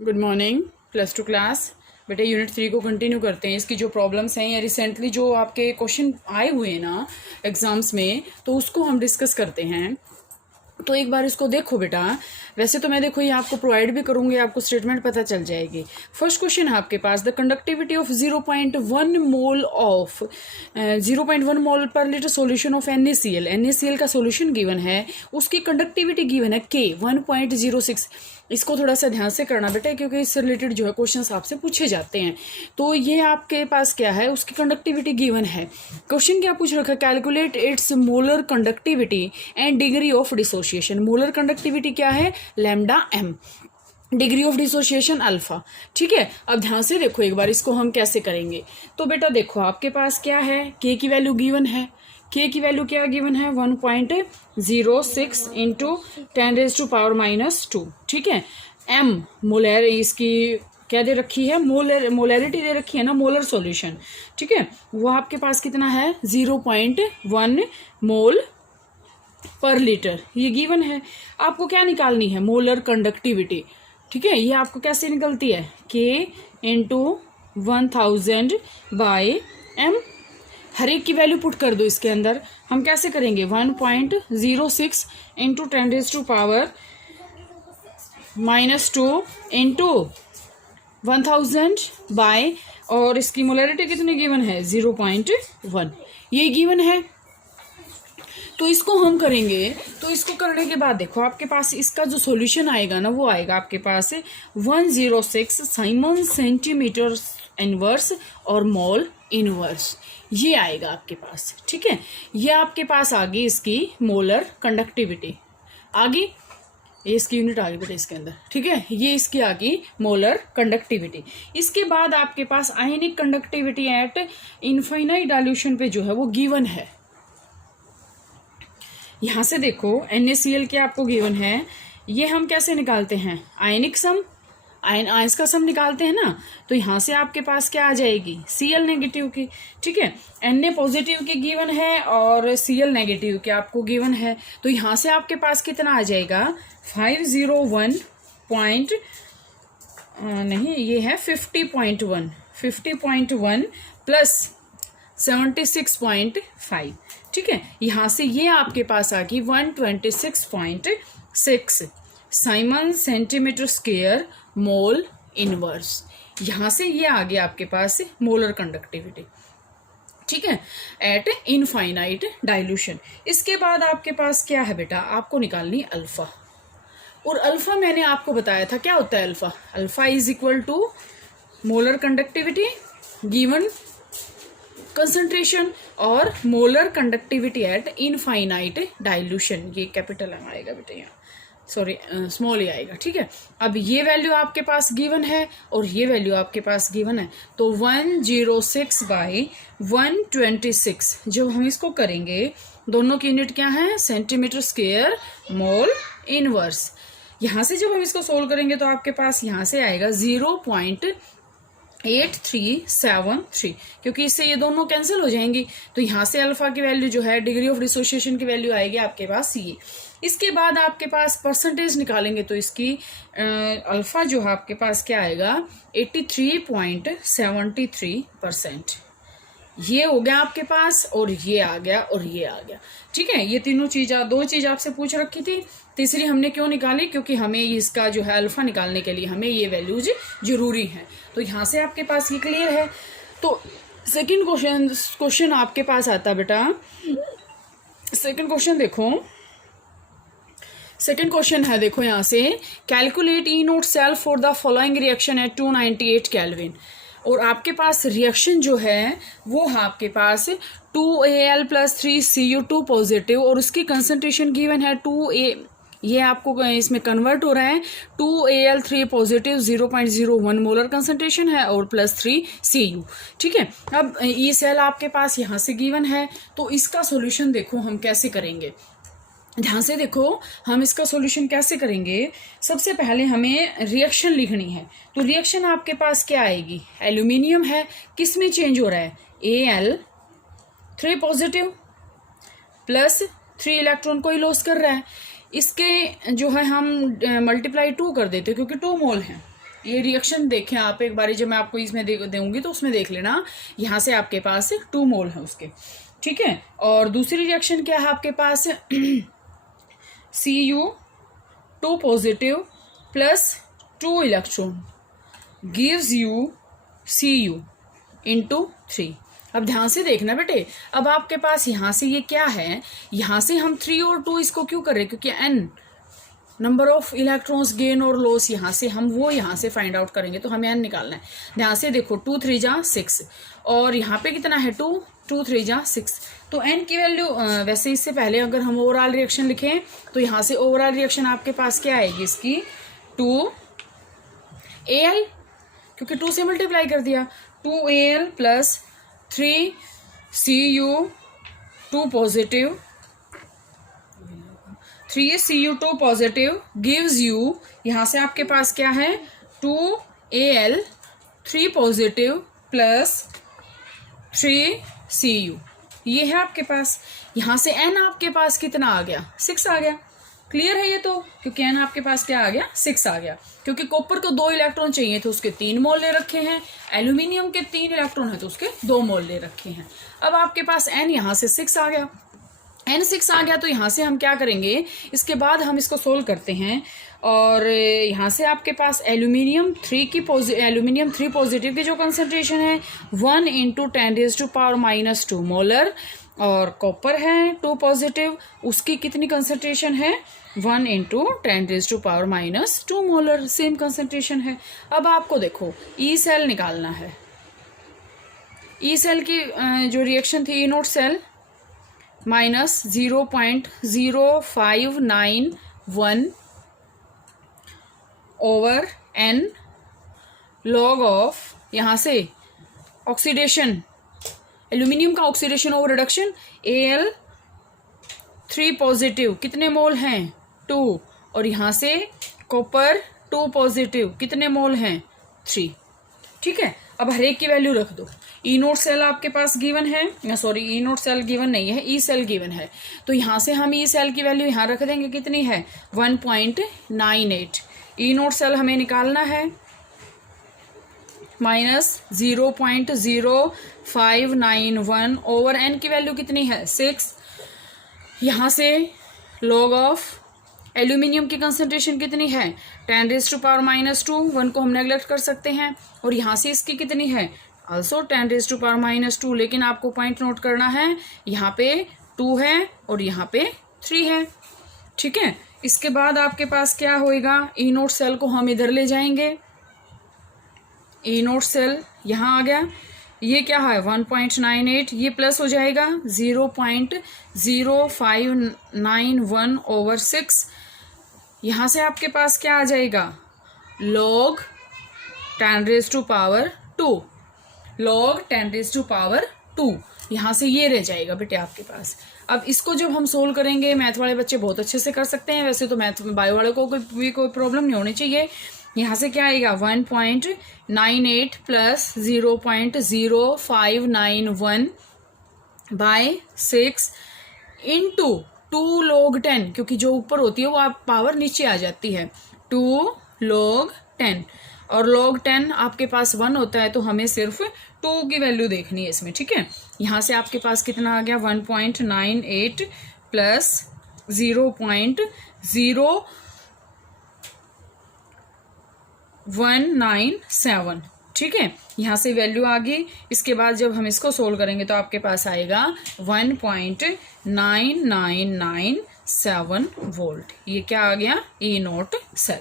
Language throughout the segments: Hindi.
Good morning plus two class. बेटा यूनिट 3 को कंटिन्यू करते हैं। इसकी जो प्रॉब्लम्स हैं या रिसेंटली जो आपके क्वेश्चन आए हुए हैं ना एग्जाम्स में, तो उसको हम डिस्कस करते हैं। तो एक बार इसको देखो बेटा। वैसे तो मैं देखो ये आपको प्रोवाइड भी करूंगी, आपको स्टेटमेंट पता चल जाएगी। फर्स्ट क्वेश्चन है आपके पास, the conductivity of 0.1 mole of 0.1 mole per litre solution of NaCl। NaCl का सॉल्यूशन गिवन है, उसकी कंडक्टिविटी गिवन है K 1.06। इसको थोड़ा सा ध्यान से करना बेटा, क्योंकि इससे रिलेटेड जो है क्वेश्चंस आपसे पूछे जाते हैं। तो ये आपके पास क्या है, उसकी कंडक्टिविटी गिवन है। क्वेश्चन क्या पूछ रखा है, calculate its molar conductivity and degree of dissociation. Molar conductivity क्या है, lambda M, degree of dissociation alpha. ठीक है, अब ध्यान से देखो एक बार इसको हम कैसे करेंगे। तो बेटा देखो आपके पास क्या है, के की वैल्यू गिवन है। के की वैल्यू क्या गिवन है, 1.06 इंटू 10⁻⁻²। ठीक है, एम मोलर इसकी क्या दे रखी है, मोलरिटी दे रखी है ना, मोलर सॉल्यूशन। ठीक है, वो आपके पास कितना है, 0.1 मोल पर लीटर, ये गिवन है। आपको क्या निकालनी है, मोलर कंडक्टिविटी। ठीक है, ये आपको कैसे निकलती है, के इंटू 1000 बाय एम। हर एक की वैल्यू पुट कर दो इसके अंदर। हम कैसे करेंगे, 1.06 इंटू 10⁻⁻² इंटू 1000 बाय, और इसकी मोलरिटी कितनी गिवन है, 0.1, ये गिवन है। तो इसको हम करेंगे। तो इसको करने के बाद देखो आपके पास इसका जो सॉल्यूशन आएगा ना, वो आएगा आपके पास 106 साइमन सेंटीमीटर इनवर्स और मोल इनवर्स, ये आएगा आपके पास। ठीक है, ये आपके पास आ गई इसकी मोलर कंडक्टिविटी, आगे ये इसकी यूनिट आ गई बेटा इसके अंदर। ठीक है, ये इसकी आ गई मोलर कंडक्टिविटी। इसके बाद आपके पास आयनिक कंडक्टिविटी एट इनफाइनाइट डाइल्यूशन पे जो है वो गिवन है। यहां से देखो NaCl के आपको गिवन है, ये हम कैसे निकालते हैं, आयनिक सम, आयंस का सम निकालते हैं ना। तो यहाँ से आपके पास क्या आ जाएगी, Cl नेगेटिव की। ठीक है, Na पॉजिटिव की गिवन है और Cl नेगेटिव की आपको गिवन है। तो यहाँ से आपके पास कितना आ जाएगा, 501 पॉइंट नहीं, ये है 50.1 प्लस 76.5। ठीक है, यहां से ये आपके पास आ गई 126.6 Simon centimetre square mole inverse. यहां से ये आ गया आपके पास मोलर कंडक्टिविटी। ठीक है, एट इनफाइनाइट डाइल्यूशन। इसके बाद आपके पास क्या है बेटा, आपको निकालनी अल्फा। और अल्फा मैंने आपको बताया था क्या होता है alpha. Alpha is equal to molar conductivity given concentration और molar conductivity at infinite dilution. ये कैपिटल एम आएगा बेटा, यहाँ सॉरी स्मॉल ही आएगा। ठीक है, अब ये वैल्यू आपके पास गिवन है और ये वैल्यू आपके पास गिवन है। तो 106 बाई 126, जब हम इसको करेंगे, दोनों की यूनिट क्या है, सेंटीमीटर स्क्वायर मोल इनवर्स। यहां से जब हम इसको सोल्व करेंगे तो आपके पास यहां से आएगा 0.8373, क्योंकि इससे ये दोनों कैंसिल हो जाएंगी। तो यहाँ से अल्फा की वैल्यू जो है, डिग्री ऑफ डिसोसिएशन की वैल्यू आएगी आपके पास ये। इसके बाद आपके पास परसेंटेज निकालेंगे तो इसकी अल्फा जो है आपके पास क्या आएगा, 83.73%। ये हो गया आपके पास, और ये आ गया और ये आ गया। ठीक है, ये तीनों चीज, दो चीज आपसे पूछ रखी थी, तीसरी हमने क्यों निकाली, क्योंकि हमें इसका जो है अल्फा निकालने के लिए हमें ये वैल्यूज जरूरी है। तो यहाँ से आपके पास ये क्लियर है। तो सेकंड क्वेश्चन आपके पास आता बेटा। सेकंड क्वेश्चन देखो, सेकंड क्वेश्चन है देखो यहाँ से, calculate E naught cell for the following reaction at 298 kelvin. और आपके पास रिएक्शन जो है वो है आपके पास 2Al + 3Cu2 पॉजिटिव, और उसकी कंसंट्रेशन गिवन है 2A, ये आपको इसमें कन्वर्ट हो रहा है, 2Al3 पॉजिटिव 0.01 मोलर कंसंट्रेशन है और +3Cu। ठीक है, अब ये सेल आपके पास यहाँ से गिवन है। तो इसका सॉल्यूशन देखो हम कैसे करेंगे, ध्यान से देखो हम इसका सॉल्यूशन कैसे करेंगे। सबसे पहले हमें रिएक्शन लिखनी है। तो रिएक्शन आपके पास क्या आएगी, एल्यूमिनियम है, किस में चेंज हो रहा है, Al3 पॉजिटिव प्लस 3 इलेक्ट्रॉन को ही लॉस कर रहा है। इसके जो है हम मल्टीप्लाई 2 कर देते हैं, क्योंकि 2 मोल है। ये रिएक्शन देखें आप एक बारी, जब मैं आपको इसमें दूंगी तो उसमें देख लेना, यहाँ से आपके पास 2 मोल है उसके, ठीक है। और दूसरी रिएक्शन क्या है आपके पास, Cu2 positive plus 2 electron gives you Cu into 3। अब ध्यान से देखना बेटे, अब आपके पास यहाँ से ये क्या है, यहाँ से हम 3 और 2 इसको क्यों कर रहे हैं, क्योंकि n number of electrons gain और लॉस यहाँ से हम वो यहाँ से फाइंड आउट करेंगे, तो हमें n निकालना है। ध्यान से देखो 2 3 जा 6 और यहाँ पे कितना है 2 2 3 जा 6, तो n की वैल्यू वैसे इससे पहले अगर हम ओवरऑल रिएक्शन लिखें तो यहाँ से ओवरऑल रिएक्शन आपके पास क्या आएगी इसकी 2Al, क्योंकि 2 से मल्टीप्लाई कर दिया, 2Al plus 3Cu2 positive 3Cu2 positive gives you, यहाँ से आपके पास क्या है 2Al 3 पॉजिटिव प्लस 3Cu, ये है आपके पास। यहाँ से n आपके पास कितना आ गया 6 आ गया, क्लियर है ये तो, क्योंकि n आपके पास क्या आ गया 6 आ गया, क्योंकि कॉपर को 2 इलेक्ट्रॉन चाहिए तो उसके 3 मोल ले रखे हैं, एल्यूमिनियम के 3 इलेक्ट्रॉन है तो उसके 2 मोल ले रखे हैं। अब आपके पास n यहाँ से 6 आ गया, n 6 आ गया, तो यहाँ से हम क्या करेंगे, इसके बाद हम इसको सोल्व करते हैं। और यहाँ से आपके पास एल्यूमिनियम 3 पॉजिटिव की जो कंसंट्रेशन है 1 × 10⁻⁻² मोलर, और कॉपर है 2 पॉजिटिव, उसकी कितनी कंसंट्रेशन है 1 × 10⁻⁻² मोलर, सेम कंसंट्रेशन है। अब आपको देखो ई सेल निकालना है, ई सेल की जो रिएक्शन थी, E naught cell minus 0.0591 over n log of, यहाँ से ऑक्सीडेशन, एल्यूमिनियम का oxidation over reduction, Al 3 positive कितने मोल हैं 2, और यहाँ से कॉपर 2 पॉजिटिव कितने मोल हैं 3, ठीक है। अब हर एक की वैल्यू रख दो। ई नोट सेल आपके पास गिवन है, सॉरी ई नोट सेल गिवन नहीं है, ई सेल गिवन है, तो यहाँ से हम ई सेल की वैल्यू यहाँ रख देंगे, कितनी है 1.98। ई नोट सेल हमें निकालना है माइनस 0.0591 ओवर n की वैल्यू कितनी है 6, यहाँ से लॉग ऑफ एल्यूमिनियम की कंसंट्रेशन कितनी है 10⁻⁻², 1 को हम नेगलेक्ट कर सकते हैं, और यहाँ से इसकी कितनी है ऑल्सो 10⁻⁻², लेकिन आपको पॉइंट नोट करना है, यहाँ पे 2 है और यहाँ पे 3 है, ठीक है। इसके बाद आपके पास क्या होएगा, ई नोट सेल को हम इधर ले जाएंगे, ई नोट सेल यहाँ आ गया, ये क्या है 1.98, ये प्लस हो जाएगा 0.0591 ओवर 6, यहाँ से आपके पास क्या आ जाएगा log 10⁻², log 10⁻², यहाँ से ये रह जाएगा बेटे आपके पास। अब इसको जब हम सोल्व करेंगे, मैथ वाले बच्चे बहुत अच्छे से कर सकते हैं, वैसे तो मैथ में बायो वाले को कोई प्रॉब्लम नहीं होनी चाहिए। यहाँ से क्या आएगा 1.98 प्लस 0.0591 बाय 6 इंटू 2 log 10, क्योंकि जो ऊपर होती है वो आप पावर नीचे आ जाती है, 2 log 10, और log 10 आपके पास 1 होता है, तो हमें सिर्फ 2 की वैल्यू देखनी है इसमें, ठीक है। यहाँ से आपके पास कितना आ गया 1.98 प्लस 0.0197, ठीक है। यहाँ से वैल्यू आ गई। इसके बाद जब हम इसको सोल्व करेंगे तो आपके पास आएगा 1.9997 वोल्ट, ये क्या आ गया ई नोट सेल,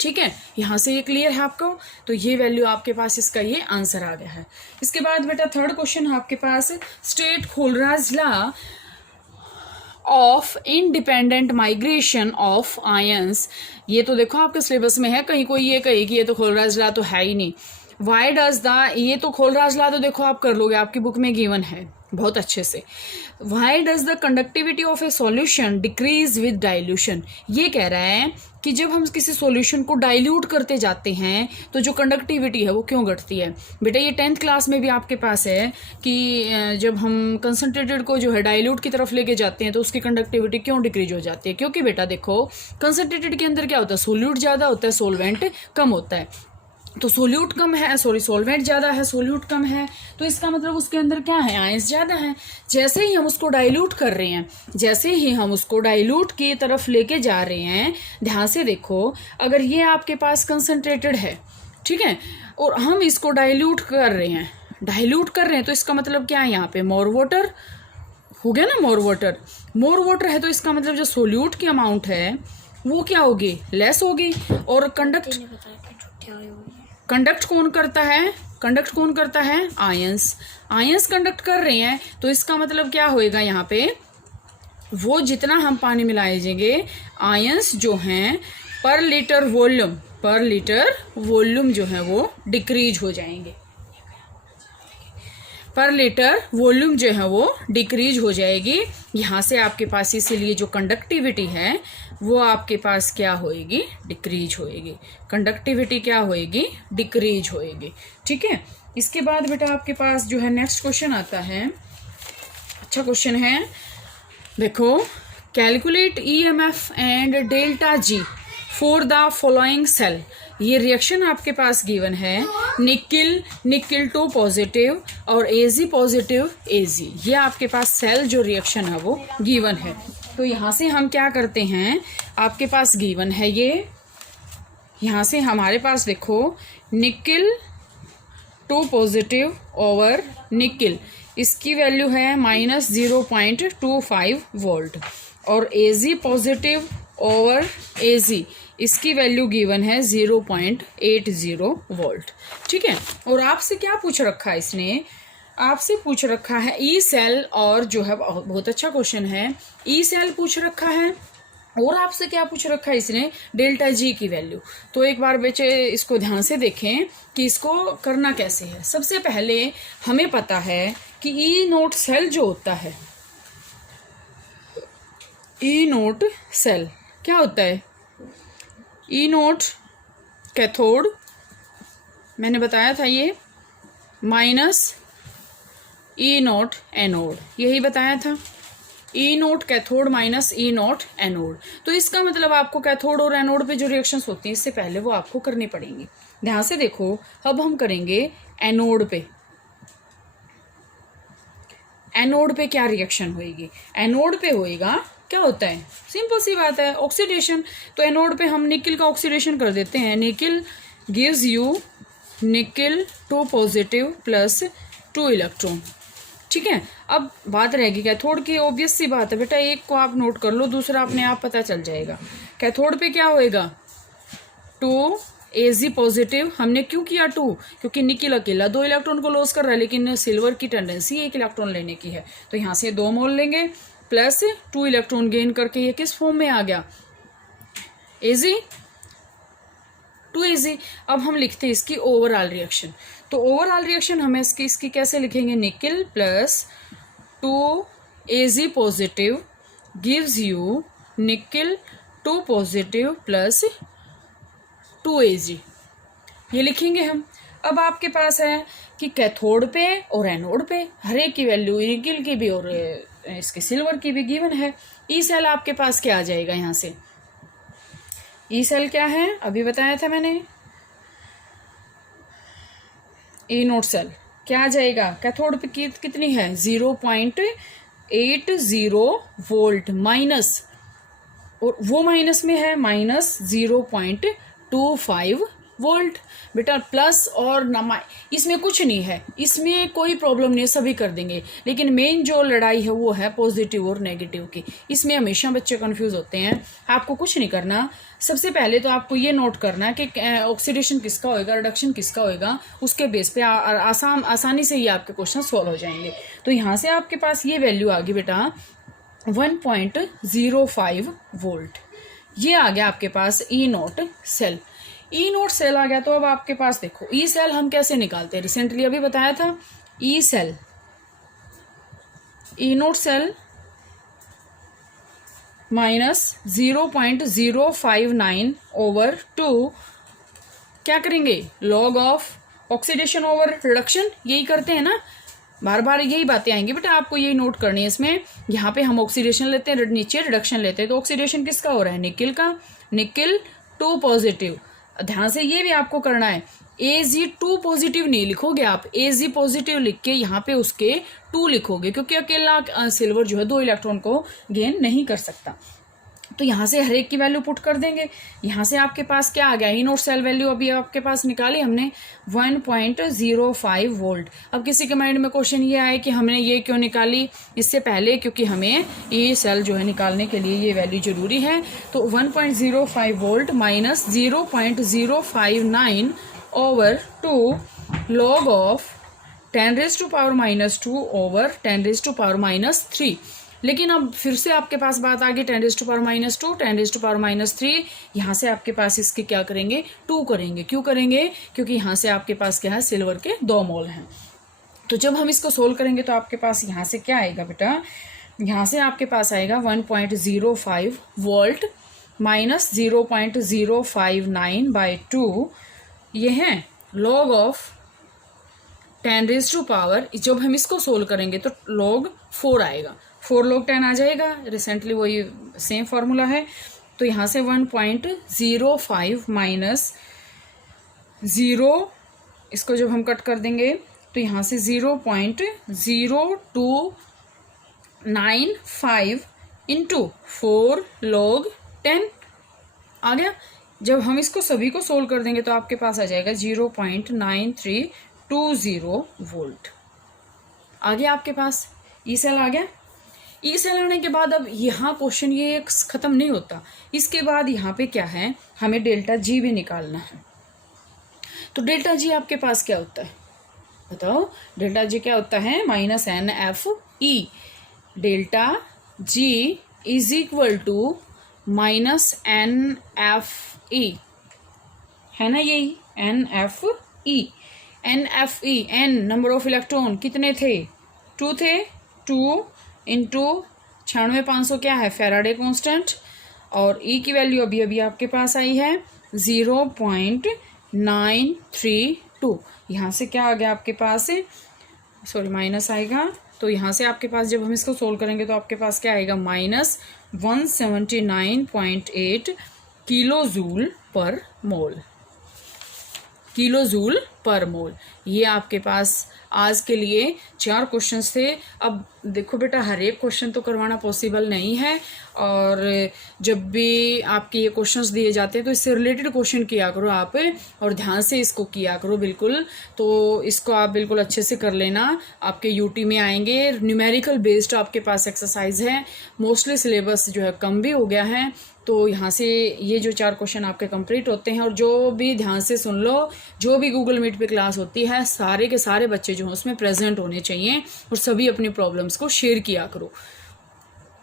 ठीक है। यहाँ से ये क्लियर है आपको, तो ये वैल्यू आपके पास, इसका ये आंसर आ गया है। इसके बाद बेटा थर्ड क्वेश्चन आपके पास, state Kohlrausch law of independent migration of ions. ये तो देखो आपके सिलेबस में है, कहीं कोई ये कहे कि ये तो खोलराज लॉ तो है ही नहीं। वाई डज द, ये तो खोलराज लॉ तो देखो आप कर लोगे, आपकी बुक में गिवन है बहुत अच्छे से। Why does the conductivity of A solution decrease with dilution, ये कह रहा है कि जब हम किसी सॉल्यूशन को डाइल्यूट करते जाते हैं तो जो कंडक्टिविटी है वो क्यों घटती है। बेटा ये 10th क्लास में भी आपके पास है कि जब हम कंसनट्रेटेड को जो है डाइल्यूट की तरफ लेके जाते हैं तो उसकी कंडक्टिविटी क्यों डिक्रीज हो जाती है। क्योंकि बेटा देखो कंसनट्रेटेड के अंदर क्या होता है, सोल्यूट ज़्यादा होता है, सोलवेंट कम होता है। तो सोल्यूट कम है, सोलवेंट ज़्यादा है, सोल्यूट कम है, तो इसका मतलब उसके अंदर क्या है, आयंस ज़्यादा है। जैसे ही हम उसको डाइल्यूट कर रहे हैं, जैसे ही हम उसको डाइल्यूट की तरफ लेके जा रहे हैं, ध्यान से देखो, अगर ये आपके पास कंसनट्रेटेड है, ठीक है, और हम इसको डाइल्यूट कर रहे हैं, तो इसका मतलब क्या है, यहाँ पे मोर वाटर हो गया ना, मोर वाटर है, तो इसका मतलब जो सोल्यूट की अमाउंट है वो क्या होगी, लेस होगी। और कंडक्ट कौन करता है, आयंस कंडक्ट कर रहे हैं, तो इसका मतलब क्या होएगा, यहाँ पे वो जितना हम पानी मिलाएंगे, आयंस जो हैं पर लीटर वॉल्यूम जो है वो डिक्रीज हो जाएंगे, पर लीटर वॉल्यूम जो है वो डिक्रीज हो जाएगी। यहाँ से आपके पास इसीलिए जो कंडक्टिविटी है वो आपके पास क्या होएगी, डिक्रीज होएगी। कंडक्टिविटी क्या होएगी, डिक्रीज होएगी। ठीक है, इसके बाद बेटा आपके पास जो है नेक्स्ट क्वेश्चन आता है, अच्छा क्वेश्चन है, देखो, calculate EMF and delta G for the following cell. ये रिएक्शन आपके पास गिवन है, निकिल 2 पॉजिटिव और Ag पॉजिटिव Ag, ये आपके पास सेल जो रिएक्शन है वो गिवन है। तो यहाँ से हम क्या करते हैं, आपके पास गिवन है ये, यहाँ से हमारे पास देखो निकिल 2 पॉजिटिव ओवर निकिल, इसकी वैल्यू है -0.25 वोल्ट, और Ag पॉजिटिव ओवर Ag, इसकी वैल्यू गिवन है 0.80 वोल्ट। ठीक है, और आपसे क्या पूछ रखा है इसने, आपसे पूछ रखा है ई सेल, और जो है बहुत अच्छा क्वेश्चन है, ई सेल पूछ रखा है, और आपसे क्या पूछ रखा है इसने, डेल्टा जी की वैल्यू। तो एक बार बच्चे इसको ध्यान से देखें कि इसको करना कैसे है। सबसे पहले हमें पता है कि ई नोट सेल जो होता है, ई नोट सेल क्या होता है, ई नोट कैथोड, मैंने बताया था ये, माइनस ई नोट एनोड, यही बताया था, ई नोट कैथोड माइनस ई नोट एनोड। तो इसका मतलब आपको कैथोड और एनोड पे जो रिएक्शंस होती है इससे पहले वो आपको करनी पड़ेंगी। ध्यान से देखो, अब हम करेंगे एनोड पे। एनोड पे क्या रिएक्शन होएगी, एनोड पे होएगा, क्या होता है, सिंपल सी बात है, ऑक्सीडेशन। तो एनोड पे हम निकिल का ऑक्सीडेशन कर देते हैं, nickel gives you nickel 2 positive plus 2 electron. ठीक है, अब बात रहेगी कैथोड की, ऑब्वियस सी बात है बेटा, एक को आप नोट कर लो, दूसरा अपने आप पता चल जाएगा। कैथोड पे क्या होएगा, 2 Ag पॉजिटिव, हमने क्यों किया 2, क्योंकि निकिल अकेला 2 इलेक्ट्रॉन को लॉस कर रहा है, लेकिन सिल्वर की टेंडेंसी 1 इलेक्ट्रॉन लेने की है, तो यहाँ से 2 मोल लेंगे, प्लस 2 इलेक्ट्रॉन गेन करके ये किस फॉर्म में आ गया, Ag 2 Ag। अब हम लिखते हैं इसकी ओवरऑल रिएक्शन। तो ओवरऑल रिएक्शन हमें इसकी कैसे लिखेंगे, nickel plus 2 Ag positive gives you nickel 2 positive plus 2 Ag, ये लिखेंगे हम। अब आपके पास है कि कैथोड पे और एनोड पे हर एक की वैल्यू, निकिल की भी और इसके सिल्वर की भी गिवन है। ई सेल आपके पास क्या आ जाएगा, यहाँ से ई सेल क्या है, अभी बताया था मैंने, ई नोट सेल क्या आ जाएगा, कैथोड पे कितनी है 0.80 वोल्ट माइनस, और वो माइनस में है -0.25 वोल्ट। बेटा प्लस और इसमें कुछ नहीं है, इसमें कोई प्रॉब्लम नहीं है, सभी कर देंगे, लेकिन मेन जो लड़ाई है वो है पॉजिटिव और नेगेटिव की। इसमें हमेशा बच्चे कंफ्यूज होते हैं। आपको कुछ नहीं करना, सबसे पहले तो आपको ये नोट करना कि ऑक्सीडेशन किसका होएगा, रिडक्शन किसका होएगा, उसके बेस पे आसानी से ये आपके क्वेश्चन सॉल्व हो जाएंगे। तो यहाँ से आपके पास ये वैल्यू आ गई बेटा 1.05 वोल्ट, ये आ गया आपके पास ई नोट सेल। ई नोट सेल आ गया, तो अब आपके पास देखो ई सेल हम कैसे निकालते हैं, रिसेंटली अभी बताया था। ई सेल, ई नोट सेल -0.059 ओवर 2 क्या करेंगे, log of oxidation over reduction, यही करते हैं ना, बार बार यही बातें आएंगी बेटा, आपको यही नोट करनी है इसमें। यहाँ पे हम ऑक्सीडेशन लेते हैं, नीचे रिडक्शन लेते हैं, तो ऑक्सीडेशन किसका हो रहा है, निकिल का, निकिल 2 पॉजिटिव। ध्यान से ये भी आपको करना है, Ag2 पॉजिटिव नहीं लिखोगे आप, Ag पॉजिटिव लिख के यहाँ पे उसके 2 लिखोगे, क्योंकि अकेला सिल्वर जो है 2 इलेक्ट्रॉन को गेन नहीं कर सकता। तो यहाँ से हर एक की वैल्यू पुट कर देंगे। यहाँ से आपके पास क्या आ गया, इनोड सेल वैल्यू अभी आपके पास निकाली हमने 1.05 वोल्ट। अब किसी के माइंड में क्वेश्चन ये आए कि हमने ये क्यों निकाली, इससे पहले क्योंकि हमें ये सेल जो है निकालने के लिए ये वैल्यू जरूरी है। तो 1.05 volt minus 0.059 over 2 log of 10⁻⁻² over 10⁻⁻3। लेकिन अब फिर से आपके पास बात आ गई 10⁻⁻2 10⁻⁻3, यहाँ से आपके पास इसके क्या करेंगे, 2 करेंगे। क्यों करेंगे, क्योंकि यहाँ से आपके पास क्या है, सिल्वर के 2 मोल हैं। तो जब हम इसको सोल्व करेंगे तो आपके पास यहाँ से क्या आएगा बेटा, यहाँ से आपके पास आएगा 1.05 वोल्ट माइनस 0.059/2, ये है लॉग ऑफ 10⁻, जब हम इसको सोल्व करेंगे तो लॉग 4 आएगा, 4 log 10 आ जाएगा, रिसेंटली वही सेम फार्मूला है। तो यहाँ से 1.05 माइनस 0, इसको जब हम कट कर देंगे तो यहाँ से 0.0295 इंटू 4 log 10 आ गया। जब हम इसको सभी को सोल्व कर देंगे तो आपके पास आ जाएगा 0.9320 वोल्ट। आ गया आपके पास, ई सेल आ गया। ई सेल आने के बाद अब यहाँ क्वेश्चन ये खत्म नहीं होता, इसके बाद यहाँ पे क्या है, हमें डेल्टा जी भी निकालना है। तो डेल्टा जी आपके पास क्या होता है, बताओ, डेल्टा जी क्या होता है, -NFE। Delta G is equal to -NFE, है ना, यही NFE। NFE, N number of electron कितने थे, 2 थे, 2 इंटू 96,500 क्या है, फैराडे कांस्टेंट, और E की वैल्यू अभी अभी आपके पास आई है 0.932। यहाँ से क्या आ गया आपके पास, सॉरी माइनस आएगा, तो यहाँ से आपके पास जब हम इसको सोल्व करेंगे तो आपके पास क्या आएगा, -179.8 किलो जूल पर मोल, किलो जूल पर मोल। ये आपके पास आज के लिए 4 क्वेश्चंस थे। अब देखो बेटा, हर एक क्वेश्चन तो करवाना पॉसिबल नहीं है, और जब भी आपके ये क्वेश्चंस दिए जाते हैं तो इससे रिलेटेड क्वेश्चन किया करो आप, और ध्यान से इसको किया करो बिल्कुल। तो इसको आप बिल्कुल अच्छे से कर लेना, आपके यूटी में आएंगे, न्यूमेरिकल बेस्ड आपके पास एक्सरसाइज है, मोस्टली सिलेबस जो है कम भी हो गया है। तो यहाँ से ये जो 4 क्वेश्चन आपके कंप्लीट होते हैं, और जो भी ध्यान से सुन लो, जो भी गूगल मीट पे क्लास होती है, सारे के सारे बच्चे जो हैं उसमें प्रेजेंट होने चाहिए, और सभी अपनी प्रॉब्लम्स को शेयर किया करो।